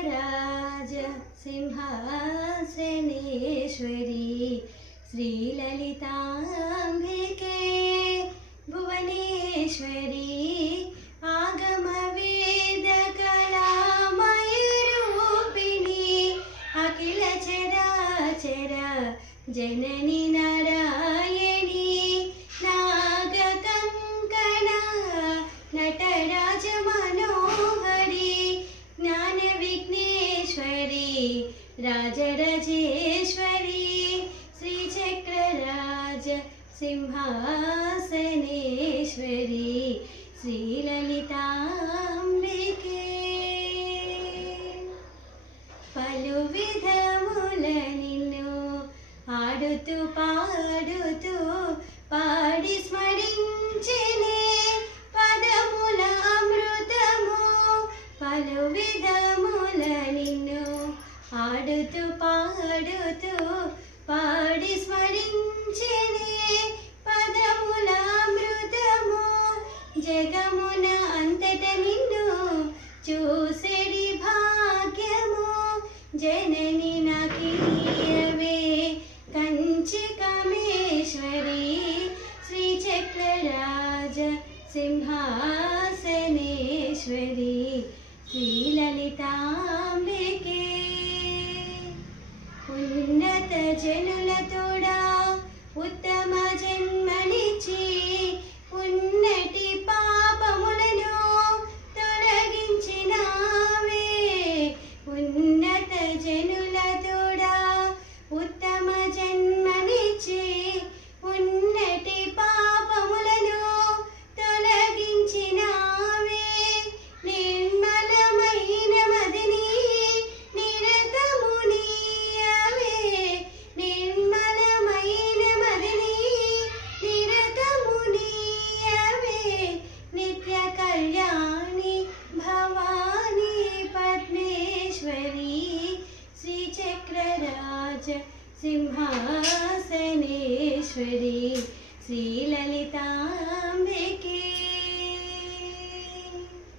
श्रीचक्रराज सिंहासनेश्वरी श्रीललिताम्बिके भुवनेश्वरी आगमवेदकलामयूरूपिणी अखिल चराचर जननी नारायणी नागकङ्कणा नटराज मनोहरी ज्ञानविघ्नेश्वरी राजराजेश्वरी श्रीचक्रराज सिंहासनेश्वरी श्रीललिताम्बिके पलु विधमुल निन्नु आडुतू पाडुतू पाडी स्मरिंचिने पदमुल अमृतमु पलु विधमुल निन्नु आडुतू पाडुतू पाडी स्मरिंचिने पदमुल अमृतमु जगमुन अंतट निन्नु चूसेडी भाग्यमु जननी नाकीयवे कंचिकमेश्वरी श्रीचक्रराज सिंहासनेश्वरी श्रीललिताम्बिके उन्नत जनुल तोड़ा उत्तम जन्मनिची उन्नति पापमुలను తొలగించినావే ఉన్నత జనుల తోడా ఉత్తమ జన్మనిచ్చి ఉన్నతి పాపములను తొలగించినావే నిర్మలమైన మదిని నిరతము నీయవే నిర్మలమైన మదిని నిరతము నీయవే నిత్య కళ్యాణి భవానీ పద్మేశ్వరీ श्रीचक्रराज सिंहासनेश्वरी श्री